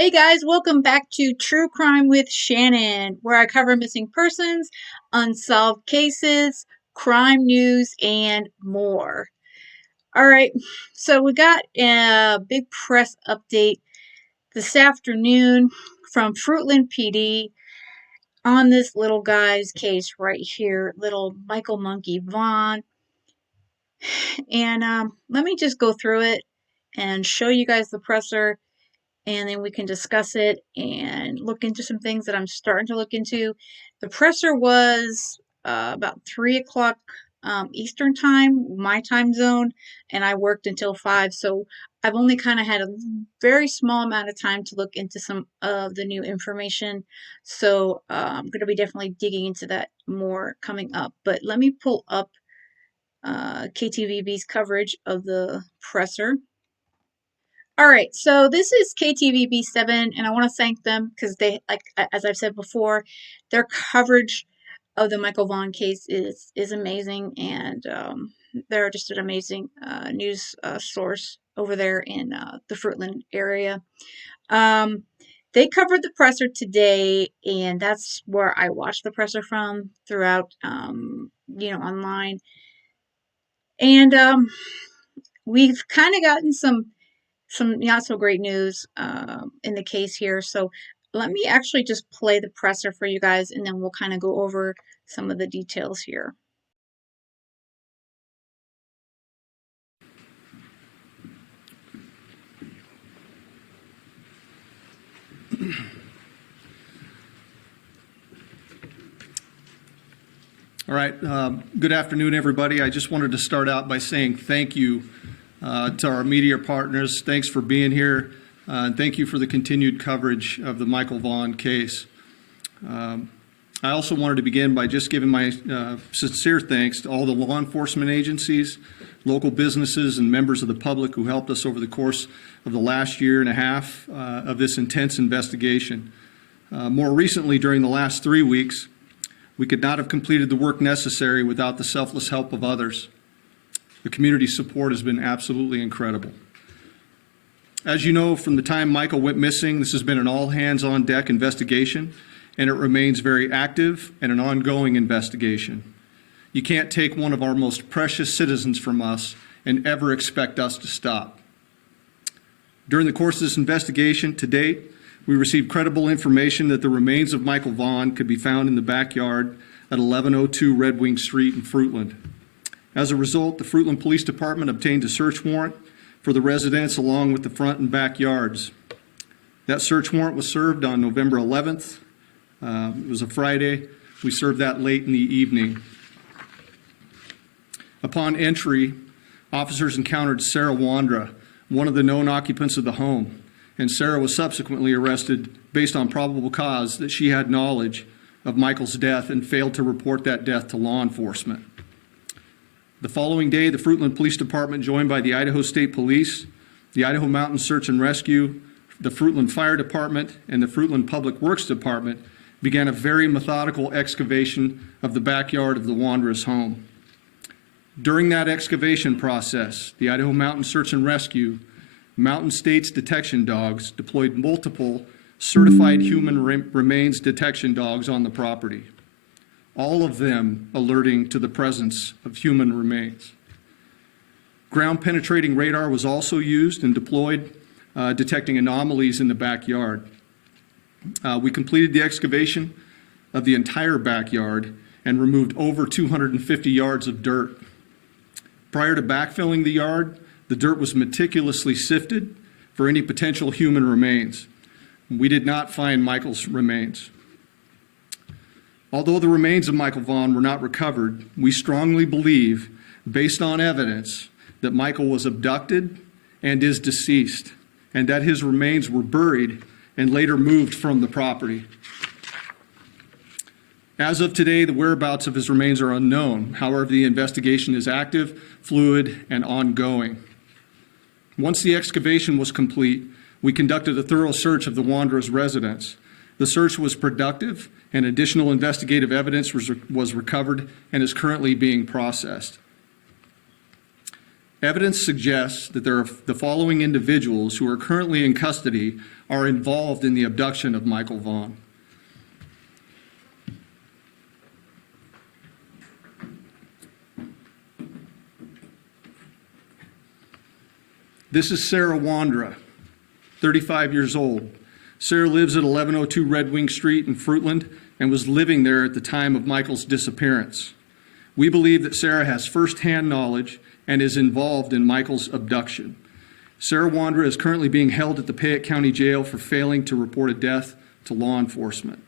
Hey guys, welcome back to True Crime with Shannon, where I cover missing persons, unsolved cases, crime news, and more. All right, so we got a big press update this afternoon from Fruitland PD on this little guy's case right here, little Michael Monkey Vaughan. And let me just go through it and show you guys the presser, and then we can discuss it and look into some things that I'm starting to look into. The presser was about 3 o'clock Eastern time, my time zone, and I worked until 5, so I've only kind of had a very small amount of time to look into some of the new information, so I'm going to be definitely digging into that more coming up. But let me pull up KTVB's coverage of the presser. All right, so this is KTVB7, and I want to thank them because they, like as I've said before, their coverage of the Michael Vaughan case is amazing, and they're just an amazing news source over there in the Fruitland area. They covered the presser today, and that's where I watched the presser from throughout, online, and we've kind of gotten some not so great news in the case here. So let me actually just play the presser for you guys, and then we'll kind of go over some of the details here. All right. Good afternoon, everybody. I just wanted to start out by saying thank you to our media partners. Thanks for being here. And thank you for the continued coverage of the Michael Vaughan case. I also wanted to begin by just giving my sincere thanks to all the law enforcement agencies, local businesses, and members of the public who helped us over the course of the last year and a half of this intense investigation. More recently, during the last 3 weeks, we could not have completed the work necessary without the selfless help of others. The community support has been absolutely incredible. As you know, from the time Michael went missing, this has been an all-hands-on-deck investigation, and it remains very active and an ongoing investigation. You can't take one of our most precious citizens from us and ever expect us to stop. During the course of this investigation to date, we received credible information that the remains of Michael Vaughan could be found in the backyard at 1102 Red Wing Street in Fruitland. As a result, the Fruitland Police Department obtained a search warrant for the residence along with the front and backyards. That search warrant was served on November 11th. It was a Friday. We served that late in the evening. Upon entry, officers encountered Sarah Wandra, one of the known occupants of the home, and Sarah was subsequently arrested based on probable cause that she had knowledge of Michael's death and failed to report that death to law enforcement. The following day, the Fruitland Police Department, joined by the Idaho State Police, the Idaho Mountain Search and Rescue, the Fruitland Fire Department, and the Fruitland Public Works Department, began a very methodical excavation of the backyard of the Wandra's home. During that excavation process, the Idaho Mountain Search and Rescue, Mountain States detection dogs deployed multiple certified human remains detection dogs on the property, all of them alerting to the presence of human remains. Ground penetrating radar was also used and deployed, detecting anomalies in the backyard. We completed the excavation of the entire backyard and removed over 250 yards of dirt. Prior to backfilling the yard, the dirt was meticulously sifted for any potential human remains. We did not find Michael's remains. Although the remains of Michael Vaughan were not recovered, we strongly believe, based on evidence, that Michael was abducted and is deceased, and that his remains were buried and later moved from the property. As of today, the whereabouts of his remains are unknown. However, the investigation is active, fluid, and ongoing. Once the excavation was complete, we conducted a thorough search of the Wandra's residence. The search was productive, and additional investigative evidence was recovered and is currently being processed. Evidence suggests that the following individuals who are currently in custody are involved in the abduction of Michael Vaughan. This is Sarah Wandra, 35 years old. Sarah lives at 1102 Red Wing Street in Fruitland and was living there at the time of Michael's disappearance. We believe that Sarah has firsthand knowledge and is involved in Michael's abduction. Sarah Wandra is currently being held at the Fayette County Jail for failing to report a death to law enforcement.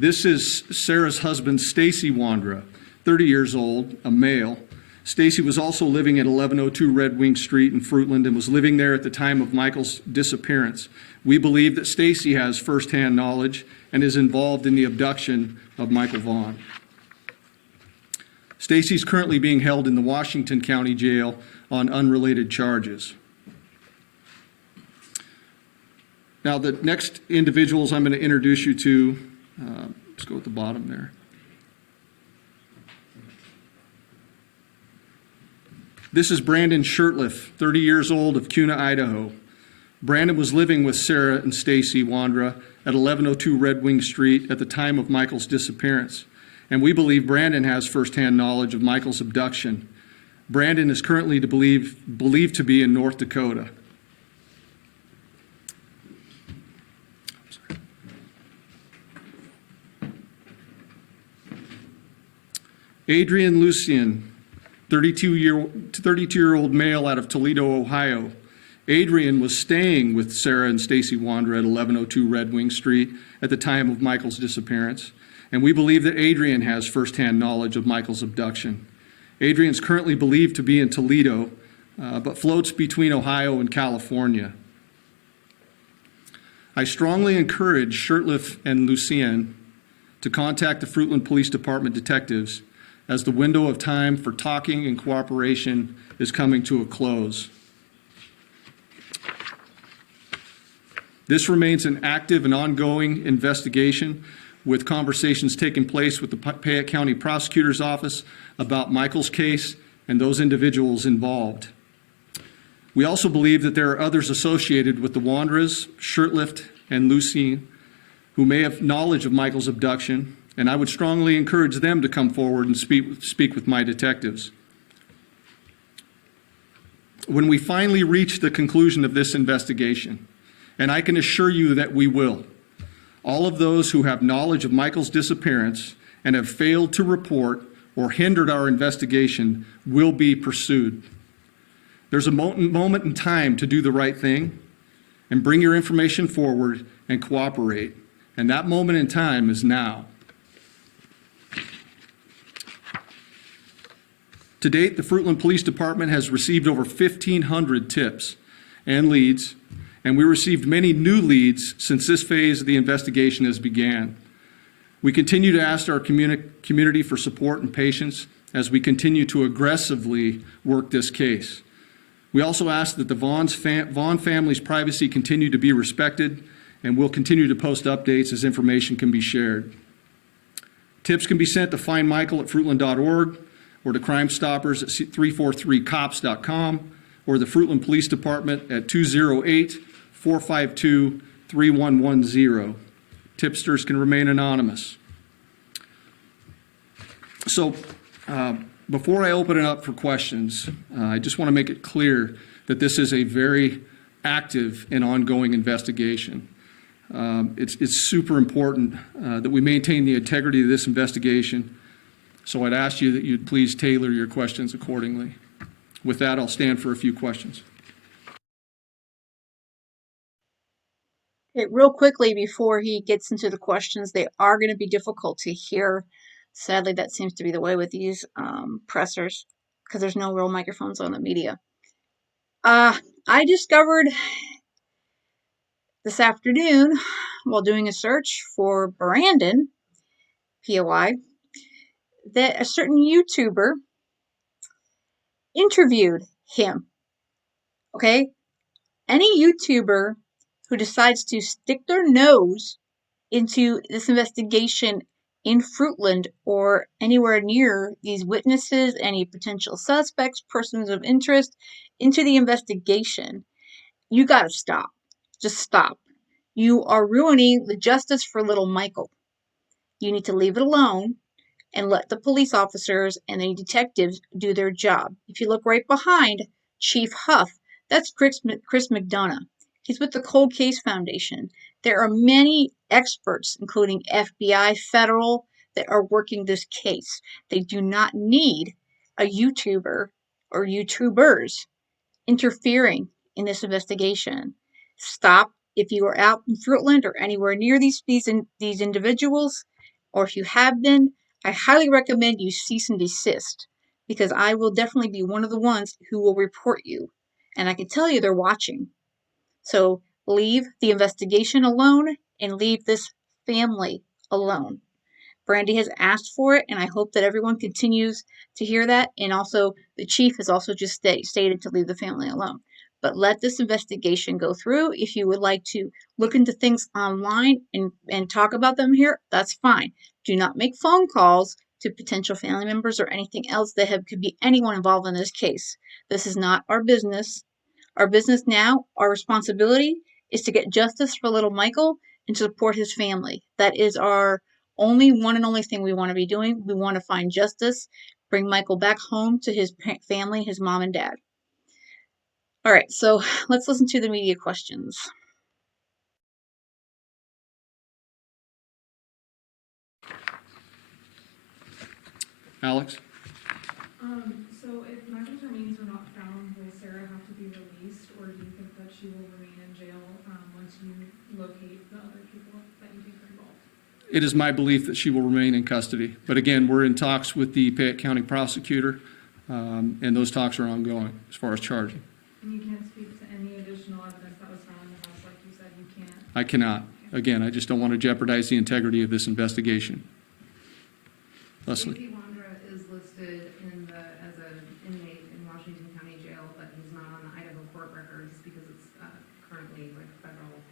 This is Sarah's husband, Stacy Wandra, 30 years old, a male. Stacy was also living at 1102 Red Wing Street in Fruitland and was living there at the time of Michael's disappearance. We believe that Stacy has firsthand knowledge and is involved in the abduction of Michael Vaughan. Stacy is currently being held in the Washington County Jail on unrelated charges. Now, the next individuals I'm going to introduce you to, let's go at the bottom there. This is Brandon Shirtliff, 30 years old, of Kuna, Idaho. Brandon was living with Sarah and Stacy Wandra at 1102 Red Wing Street at the time of Michael's disappearance, and we believe Brandon has firsthand knowledge of Michael's abduction. Brandon is currently believed to be in North Dakota. Adrian Lucien, 32-year-old male out of Toledo, Ohio. Adrian was staying with Sarah and Stacy Wandra at 1102 Red Wing Street at the time of Michael's disappearance, and we believe that Adrian has firsthand knowledge of Michael's abduction. Adrian is currently believed to be in Toledo, but floats between Ohio and California. I strongly encourage Shirtliff and Lucien to contact the Fruitland Police Department detectives as the window of time for talking and cooperation is coming to a close. This remains an active and ongoing investigation, with conversations taking place with the Fayette County Prosecutor's Office about Michael's case and those individuals involved. We also believe that there are others associated with the Wandras, Shirtliff, and Lucien who may have knowledge of Michael's abduction, and I would strongly encourage them to come forward and speak with my detectives. When we finally reach the conclusion of this investigation, and I can assure you that we will, all of those who have knowledge of Michael's disappearance and have failed to report or hindered our investigation will be pursued. There's a moment in time to do the right thing and bring your information forward and cooperate, and that moment in time is now. To date, the Fruitland Police Department has received over 1,500 tips and leads, and we received many new leads since this phase of the investigation has began. We continue to ask our community for support and patience as we continue to aggressively work this case. We also ask that the Vaughan family's privacy continue to be respected, and we'll continue to post updates as information can be shared. Tips can be sent to findmichael at fruitland.org or to Crime Stoppers at 343cops.com or the Fruitland Police Department at 208-452-3110. Tipsters can remain anonymous. So before I open it up for questions, I just want to make it clear that this is a very active and ongoing investigation. It's super important that we maintain the integrity of this investigation. So I'd ask you that you'd please tailor your questions accordingly. With that, I'll stand for a few questions. Okay, real quickly before he gets into the questions, they are going to be difficult to hear. Sadly, that seems to be the way with these pressers because there's no real microphones on the media. I discovered this afternoon while doing a search for Brandon, POI, that a certain YouTuber interviewed him. Okay? Any YouTuber who decides to stick their nose into this investigation in Fruitland or anywhere near these witnesses, any potential suspects, persons of interest, into the investigation, you gotta stop. Just stop. You are ruining the justice for little Michael. You need to leave it alone and let the police officers and the detectives do their job. If you look right behind Chief Huff, that's Chris McDonough. He's with the Cold Case Foundation. There are many experts, including FBI, federal, that are working this case. They do not need a YouTuber or YouTubers interfering in this investigation. Stop if you are out in Fruitland or anywhere near these individuals, or if you have been. I highly recommend you cease and desist because I will definitely be one of the ones who will report you, and I can tell you they're watching. So leave the investigation alone and leave this family alone. Brandy has asked for it, and I hope that everyone continues to hear that. And also, the chief has also just stated to leave the family alone. But let this investigation go through. If you would like to look into things online and talk about them here, that's fine. Do not make phone calls to potential family members or anything else that could be anyone involved in this case. This is not our business. Our business now, our responsibility is to get justice for little Michael and to support his family. That is our only one and only thing we want to be doing. We want to find justice, bring Michael back home to his family, his mom and dad. All right, so let's listen to the media questions. Alex? So if Michael's remains are not found, will Sarah have to be released, or do you think that she will remain in jail once you locate the other people that you think are involved? It is my belief that she will remain in custody. But again, we're in talks with the Fayette County prosecutor, and those talks are ongoing as far as charging. And you can't speak to any additional evidence that was found in the house, like you said, you can't? I cannot. Again, I just don't want to jeopardize the integrity of this investigation. Leslie? JD is listed as an inmate in Washington County Jail, but he's not on the Idaho court records because it's currently like federal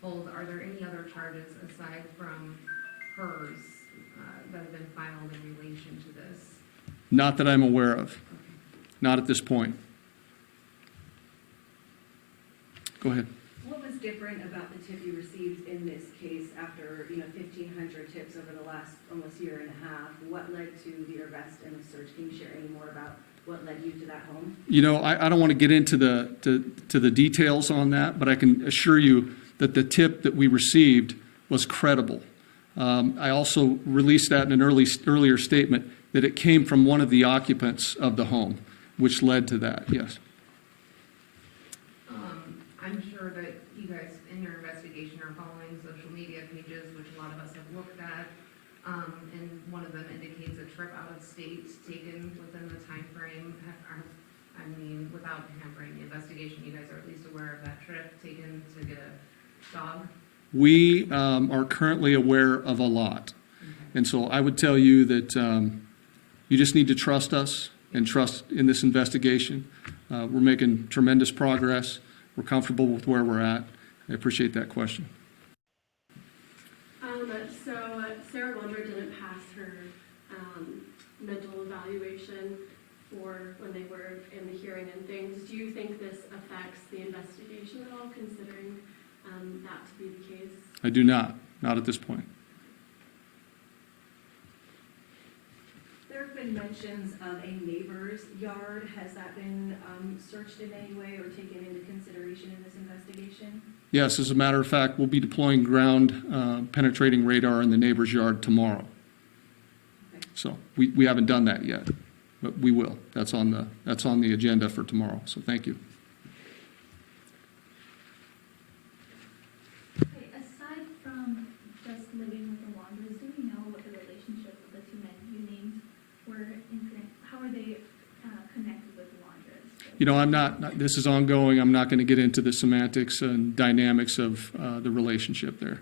hold. Are there any other charges aside from hers that have been filed in relation to this? Not that I'm aware of. Okay. Not at this point. Go ahead. What was different about the tip you received in this case after, 1,500 tips over the last almost year and a half? What led to the arrest and the search? Can you share any more about what led you to that home? I don't want to get into the details on that, but I can assure you that the tip that we received was credible. I also released that in an earlier statement that it came from one of the occupants of the home, which led to that, yes. I'm sure that you guys in your investigation are following social media pages, which a lot of us have looked at, and one of them indicates a trip out of state taken within the time frame. Without hampering the investigation, you guys are at least aware of that trip taken to get a dog? We are currently aware of a lot. Okay. And so I would tell you that you just need to trust us and trust in this investigation. We're making tremendous progress. We're comfortable with where we're at. I appreciate that question. So Sarah Wondra didn't pass her mental evaluation for when they were in the hearing and things. Do you think this affects the investigation at all, considering that to be the case? I do not at this point. There have been mentions of a neighbor's yard. Has that been searched in any way or taken into consideration in this investigation? Yes, as a matter of fact, we'll be deploying ground penetrating radar in the neighbor's yard tomorrow. Okay. So we haven't done that yet, but we will. That's on the agenda for tomorrow. So thank you. Okay, aside from just living with the Wanderers, do we know what the relationship of the two men you named were how are they connected with the Wanderers? This is ongoing. I'm not going to get into the semantics and dynamics of the relationship there.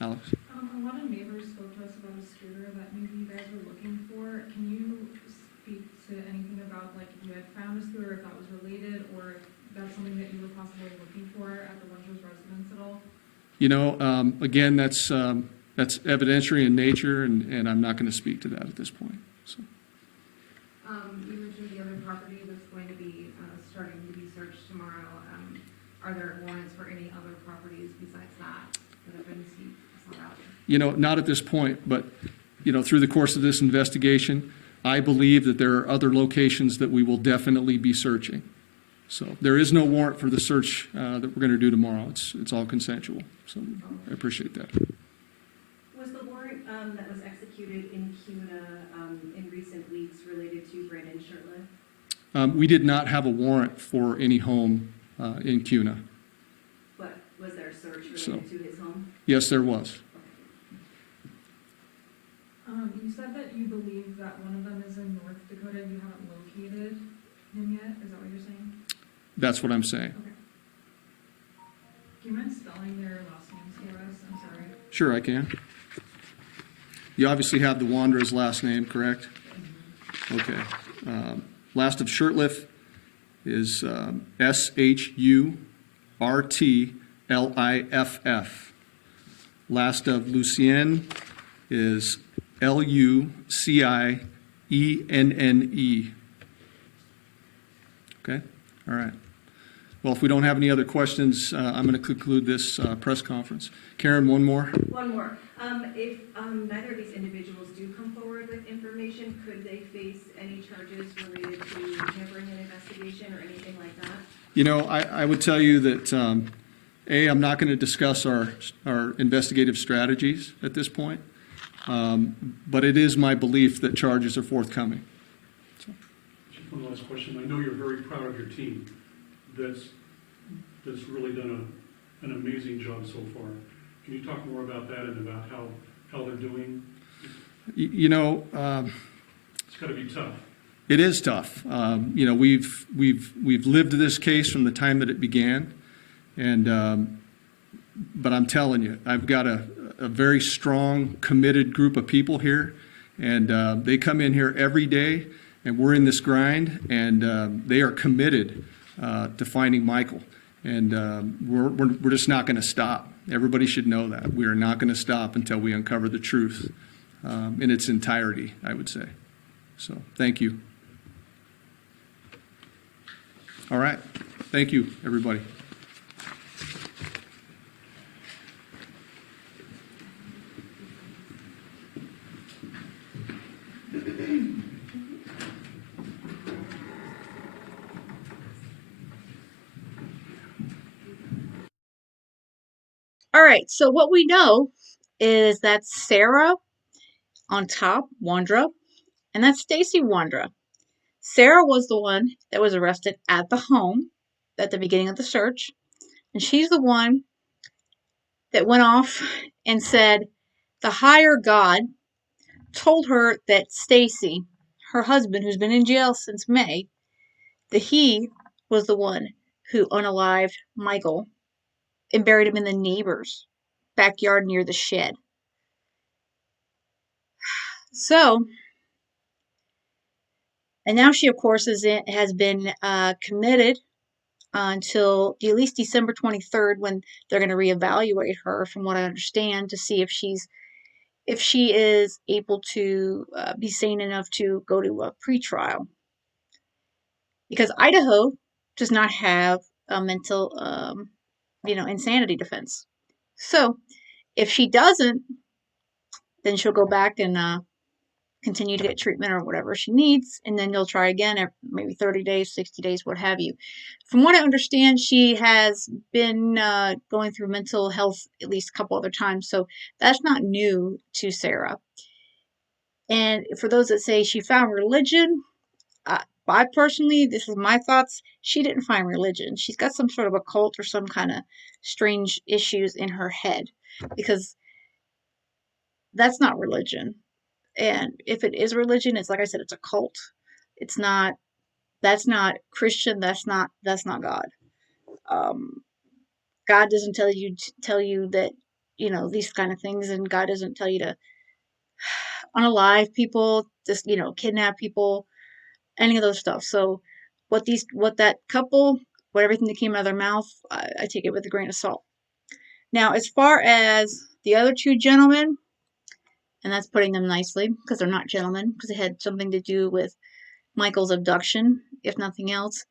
Alex? A lot of neighbors spoke to us about a scooter that maybe you guys were looking for. Can you speak to anything about, like, if you had found a scooter, if that was related, or if that's something that you were possibly looking for at the Wanderers' residence? Again, that's evidentiary in nature, and I'm not going to speak to that at this point. So. You mentioned the other property that's going to be starting to be searched tomorrow. Are there warrants for any other properties besides that have been sought out? Not at this point, but, through the course of this investigation, I believe that there are other locations that we will definitely be searching. So there is no warrant for the search that we're going to do tomorrow. It's all consensual. So I appreciate that. Was the warrant that was executed in CUNA in recent weeks related to Brandon Shirtliff? We did not have a warrant for any home in CUNA. But was there a search related to his home? Yes, there was. You said that you believe that one of them is in North Dakota. You haven't located him yet. Is that what you're saying? That's what I'm saying. Okay. Do you mind spelling their last names for us? I'm sorry. Sure, I can. You obviously have the Wanderer's last name, correct? Okay. Last of Shirtliff is Shurtliff. Last of Lucien is Lucienne. Okay? All right. Well, if we don't have any other questions, I'm going to conclude this press conference. Karen, one more? One more. If neither of these individuals do come forward with information, could they face any charges related to tampering an investigation or anything like that? I would tell you that, I'm not going to discuss our investigative strategies at this point, but it is my belief that charges are forthcoming. Just one last question. I know you're very proud of your team that's really done an amazing job so far. Can you talk more about that and about how they're doing? It's got to be tough. It is tough. We've lived this case from the time that it began, and but I'm telling you, I've got a very strong, committed group of people here, and they come in here every day, and we're in this grind, and they are committed to finding Michael, and we're just not going to stop. Everybody should know that. We are not going to stop until we uncover the truth in its entirety, I would say. So, thank you. All right. Thank you, everybody. All right, so what we know is that Sarah on top, Wandra, and that's Stacy Wandra. Sarah was the one that was arrested at the home at the beginning of the search, and she's the one that went off and said the higher God told her that Stacy, her husband, who's been in jail since May, that he was the one who unalived Michael and buried him in the neighbor's backyard near the shed. So, and now she, of course, has been committed until at least December 23rd, when they're going to reevaluate her, from what I understand, to see if she is able to be sane enough to go to a pretrial. Because Idaho does not have a mental, insanity defense. So, if she doesn't, then she'll go back and continue to get treatment or whatever she needs, and then you'll try again after maybe 30 days, 60 days, what have you. From what I understand, she has been going through mental health at least a couple other times, so that's not new to Sarah. And for those that say she found religion, I personally, this is my thoughts, she didn't find religion. She's got some sort of a cult or some kind of strange issues in her head, because that's not religion. And if it is religion, it's like I said, it's a cult. It's not. That's not Christian. That's not God. God doesn't tell you that these kind of things, and God doesn't tell you to unalive people, just kidnap people, any of those stuff. So what that couple, everything that came out of their mouth, I take it with a grain of salt. Now, as far as the other two gentlemen, and that's putting them nicely because they're not gentlemen, because it had something to do with Michael's abduction, if nothing else.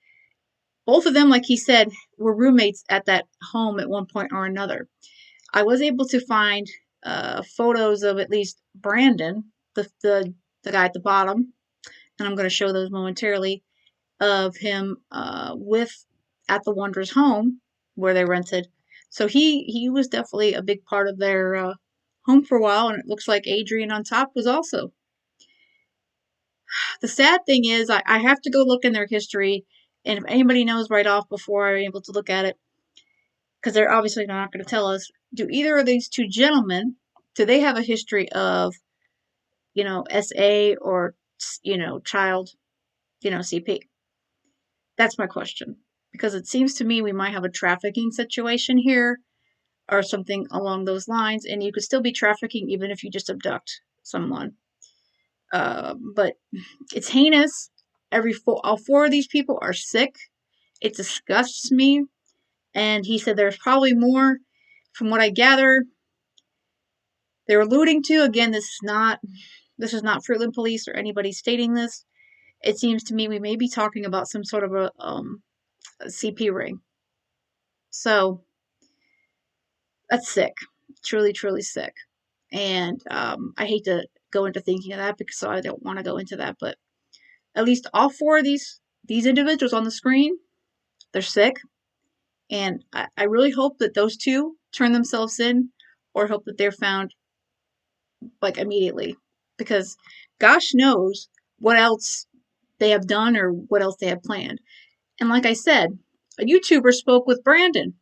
Both of them, like he said, were roommates at that home at one point or another. I was able to find photos of at least Brandon, the guy at the bottom, and I'm going to show those momentarily, of him with at the Wanderers home where they rented. So he was definitely a big part of their home for a while, and it looks like Adrian on top was also. The sad thing is I have to go look in their history, and if anybody knows right off before I'm able to look at it, because they're obviously not going to tell us, do either of these two gentlemen, do they have a history of, SA or, child, CP? That's my question. Because it seems to me we might have a trafficking situation here or something along those lines, and you could still be trafficking even if you just abduct someone. But it's heinous. All four of these people are sick. It disgusts me. And he said there's probably more. From what I gather, they're alluding to, again, this is not Fruitland Police or anybody stating this. It seems to me we may be talking about some sort of a CP ring. So that's sick, truly, truly sick. And I hate to go into thinking of that because I don't want to go into that. But at least all four of these individuals on the screen, they're sick, and I really hope that those two turn themselves in, or hope that they're found like immediately, because gosh knows what else they have done or what else they have planned. And like I said, a YouTuber spoke with Brandon,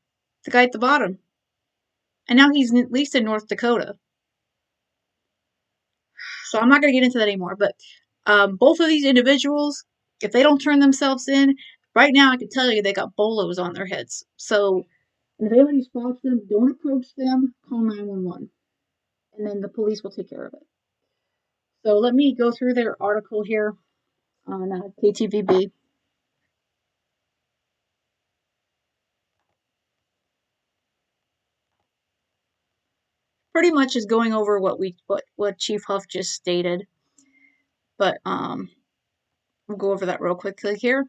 the guy at the bottom, and now he's at least in North Dakota. So I'm not going to get into that anymore. But both of these individuals, if they don't turn themselves in, right now I can tell you they got bolos on their heads. So if anybody spots them, don't approach them, call 911. And then the police will take care of it. So let me go through their article here on KTVB. Pretty much is going over what Chief Huff just stated, but we'll go over that real quickly here.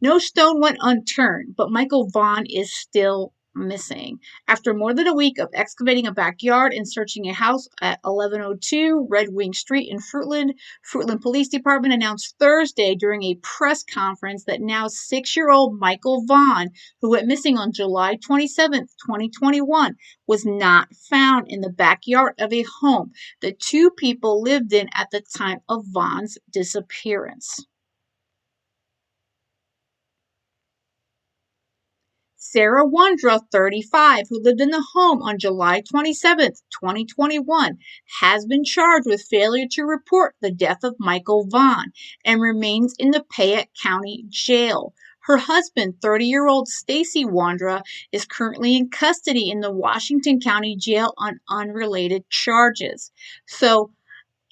No stone went unturned, but Michael Vaughan is still missing. After more than a week of excavating a backyard and searching a house at 1102 Red Wing Street in Fruitland, Fruitland Police Department announced Thursday during a press conference that now 6-year-old Michael Vaughan, who went missing on July 27, 2021, was not found in the backyard of a home the two people lived in at the time of Vaughan's disappearance. Sarah Wondra, 35, who lived in the home on July 27, 2021, has been charged with failure to report the death of Michael Vaughan and remains in the Fayette County Jail. Her husband, 30-year-old Stacy Wondra, is currently in custody in the Washington County Jail on unrelated charges. So,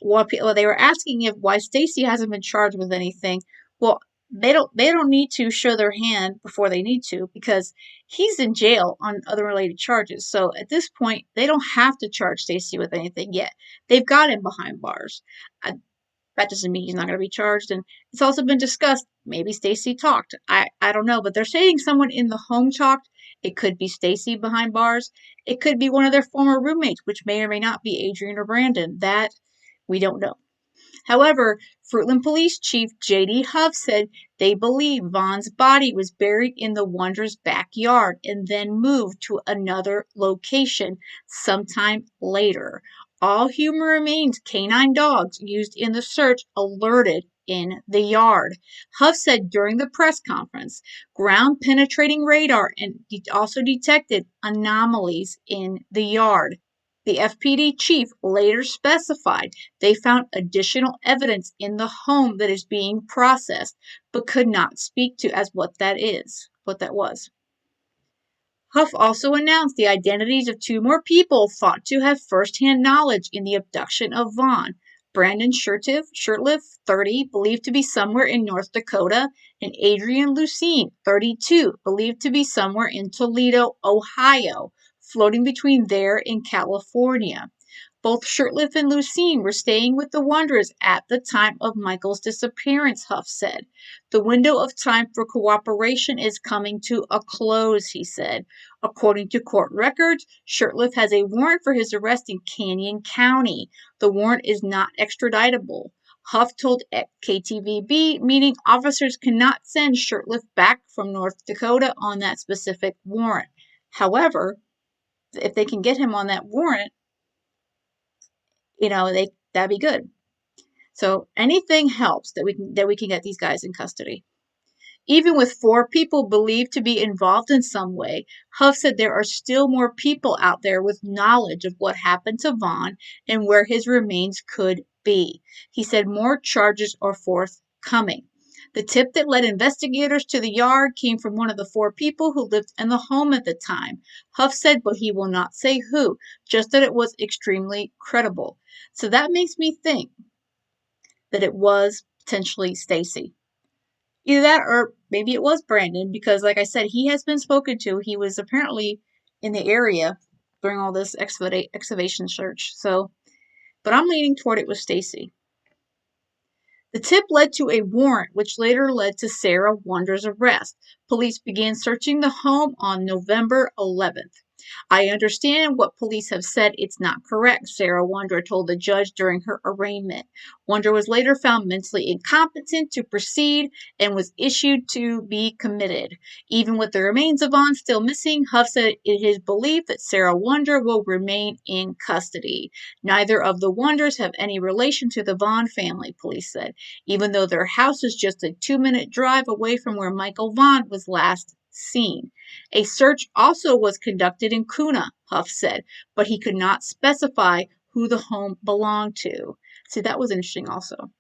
they were asking why Stacy hasn't been charged with anything. Well, they don't need to show their hand before they need to, because he's in jail on other related charges. So at this point, they don't have to charge Stacy with anything yet. They've got him behind bars. That doesn't mean he's not going to be charged. And it's also been discussed. Maybe Stacy talked. I don't know, but they're saying someone in the home talked. It could be Stacy behind bars. It could be one of their former roommates, which may or may not be Adrian or Brandon. That we don't know. However, Fruitland Police Chief JD Huff said they believe Vaughan's body was buried in the Wanderers' backyard and then moved to another location sometime later. All human remains canine dogs used in the search alerted in the yard. Huff said during the press conference, ground penetrating radar and also detected anomalies in the yard. The FPD chief later specified they found additional evidence in the home that is being processed, but could not speak to as what that was. Huff also announced the identities of two more people thought to have first-hand knowledge in the abduction of Vaughan. Brandon Shirtliff, 30, believed to be somewhere in North Dakota, and Adrian Lucene, 32, believed to be somewhere in Toledo, Ohio. floating between there and California. Both Shirtliff and Lucine were staying with the Wanderers at the time of Michael's disappearance, Huff said. The window of time for cooperation is coming to a close, he said. According to court records, Shirtliff has a warrant for his arrest in Canyon County. The warrant is not extraditable. Huff told KTVB, meaning officers cannot send Shirtliff back from North Dakota on that specific warrant. However, if they can get him on that warrant, that'd be good. So anything helps that we can get these guys in custody. Even with 4 people believed to be involved in some way, Huff said there are still more people out there with knowledge of what happened to Vaughan and where his remains could be. He said more charges are forthcoming. The tip that led investigators to the yard came from one of the 4 people who lived in the home at the time. Huff said, but he will not say who, just that it was extremely credible. So that makes me think that it was potentially Stacy. Either that or maybe it was Brandon, because like I said, he has been spoken to. He was apparently in the area during all this excavation search. So, but I'm leaning toward it was Stacy. The tip led to a warrant, which later led to Sarah Wander's arrest. Police began searching the home on November 11th. I understand what police have said. It's not correct, Sarah Wander told the judge during her arraignment. Wander was later found mentally incompetent to proceed and was issued to be committed. Even with the remains of Vaughan still missing, Huff said it is believed that Sarah Wander will remain in custody. Neither of the Wanders have any relation to the Vaughan family, police said, even though their house is just a 2-minute drive away from where Michael Vaughan was last seen. A search also was conducted in Kuna, Huff said, but he could not specify who the home belonged to. See, that was interesting also.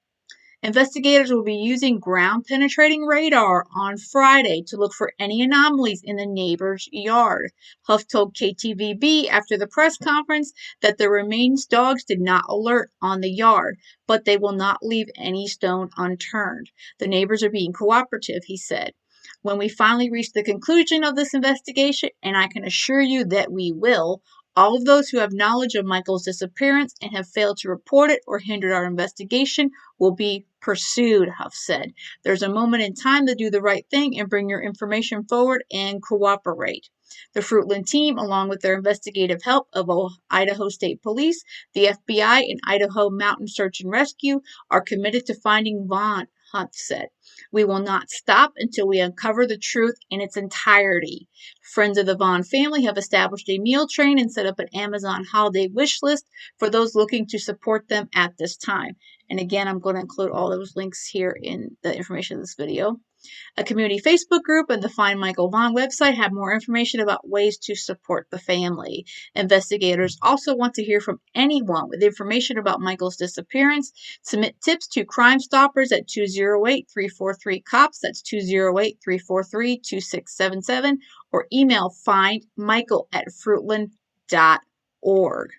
Investigators will be using ground-penetrating radar on Friday to look for any anomalies in the neighbor's yard. Huff told KTVB after the press conference that the remains dogs did not alert on the yard, but they will not leave any stone unturned. The neighbors are being cooperative, he said. When we finally reach the conclusion of this investigation, and I can assure you that we will, all of those who have knowledge of Michael's disappearance and have failed to report it or hindered our investigation will be pursued, Huff said. There's a moment in time to do the right thing and bring your information forward and cooperate. The Fruitland team, along with their investigative help of Idaho State Police, the FBI, and Idaho Mountain Search and Rescue, are committed to finding Vaughan, Huff said. We will not stop until we uncover the truth in its entirety. Friends of the Vaughan family have established a meal train and set up an Amazon holiday wish list for those looking to support them at this time. And again, I'm going to include all those links here in the information of this video. A community Facebook group and the Find Michael Vaughan website have more information about ways to support the family. Investigators also want to hear from anyone with information about Michael's disappearance. Submit tips to Crime Stoppers at 208-343-COPS. That's 208-343-2677. Or email findmichael@fruitland.org.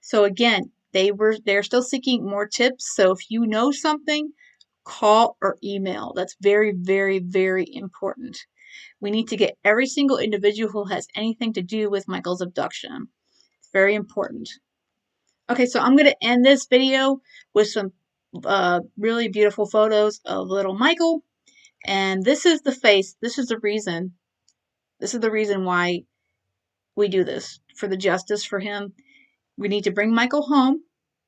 So again, they're still seeking more tips. So if you know something, call or email. That's very, very, very important. We need to get every single individual who has anything to do with Michael's abduction. It's very important. Okay, so I'm going to end this video with some really beautiful photos of little Michael. And this is the face. This is the reason. This is the reason why we do this. For the justice for him. We need to bring Michael home.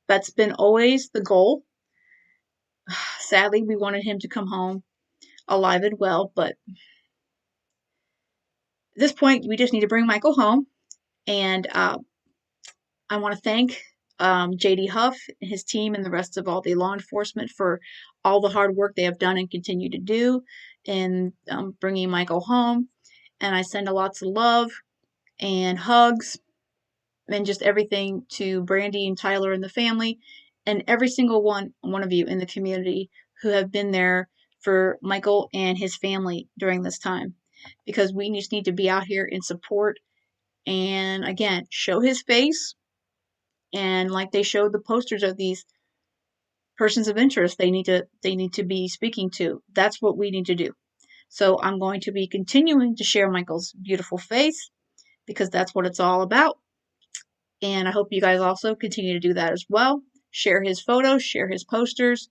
That's been always the goal. Sadly, we wanted him to come home alive and well, but at this point, we just need to bring Michael home. And I want to thank JD Huff and his team and the rest of all the law enforcement for all the hard work they have done and continue to do in bringing Michael home. And I send lots of love and hugs and just everything to Brandy and Tyler and the family and every single one of you in the community who have been there for Michael and his family during this time, because we just need to be out here in support and again show his face, and like they showed the posters of these persons of interest they need to be speaking to. That's what we need to do. So I'm going to be continuing to share Michael's beautiful face because that's what it's all about. And I hope you guys also continue to do that as well. Share his photos, share his posters.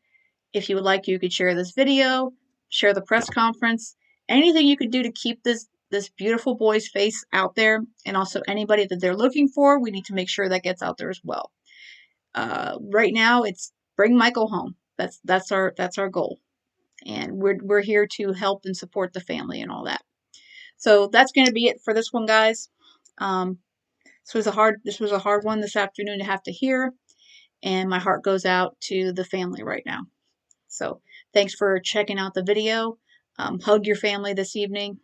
If you would like, you could share this video, share the press conference, anything you could do to keep this beautiful boy's face out there, and also anybody that they're looking for, we need to make sure that gets out there as well. Right now, it's bring Michael home. That's our goal, and we're here to help and support the family and all that. So that's going to be it for this one, guys. Um, this was a hard one this afternoon to have to hear, and my heart goes out to the family right now. So thanks for checking out the video. Hug your family this evening,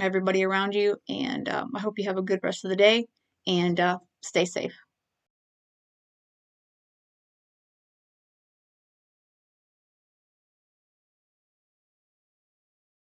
everybody around you, and I hope you have a good rest of the day, and stay safe.